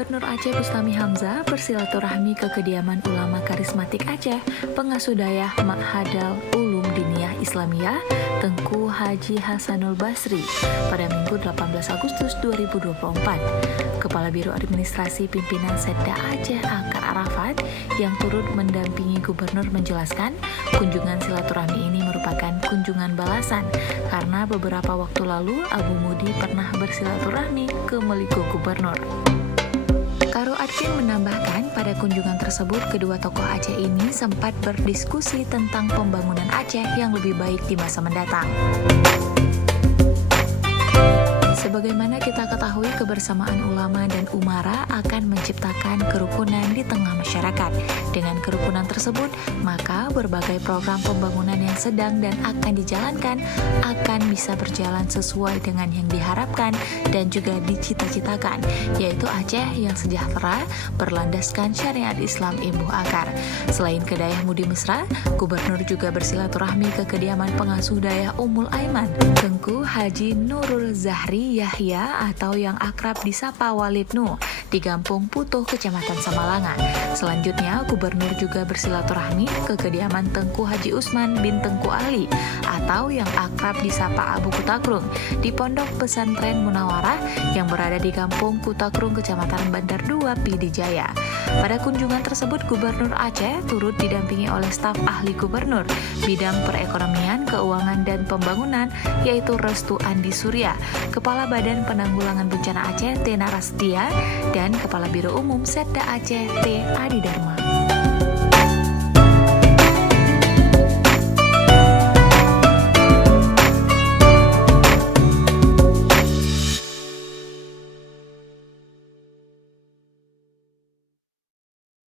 Gubernur Aceh Bustami Hamzah bersilaturahmi ke kediaman ulama karismatik Aceh, pengasuh dayah Ma'hadal Ulum Diniyah Islamiyah, Tengku Haji Hasanul Basri, pada Minggu 18 Agustus 2024. Kepala Biro Administrasi Pimpinan Setda Aceh Akar Arafat yang turut mendampingi Gubernur menjelaskan, kunjungan silaturahmi ini merupakan kunjungan balasan karena beberapa waktu lalu Abu Mudi pernah bersilaturahmi ke Meliko Gubernur. Karo Adkin menambahkan, pada kunjungan tersebut kedua tokoh Aceh ini sempat berdiskusi tentang pembangunan Aceh yang lebih baik di masa mendatang. Sebagaimana kita ketahui, kebersamaan ulama dan umara akan menciptakan kerukunan di tengah masyarakat. Dengan kerukunan tersebut, maka berbagai program pembangunan yang sedang dan akan dijalankan akan bisa berjalan sesuai dengan yang diharapkan dan juga dicita-citakan, yaitu Aceh yang sejahtera, berlandaskan syariat Islam Imbuh Akar. Selain ke Dayah Mudi Mesra, Gubernur juga bersilaturahmi ke kediaman pengasuh Dayah Ummul Aiman, Tengku Haji Nurul Zahri Yahya atau yang akrab disapa Walid Nu di Gampung Putuh, Kecamatan Samalangan. Selanjutnya, Gubernur juga bersilaturahmi ke kediaman Tengku Haji Usman bin Tengku Ali atau yang akrab disapa Abu Kutakrung di Pondok Pesantren Munawarah yang berada di Kampung Kutakrung, Kecamatan Bandar 2, Pidijaya. Pada kunjungan tersebut, Gubernur Aceh turut didampingi oleh staf ahli Gubernur bidang perekonomian, keuangan, dan pembangunan, yaitu Restu Andi Surya, Kepala Badan Penanggulangan Bencana Aceh T. Narastia, dan Kepala Biro Umum Setda Aceh T. Adi Dharma.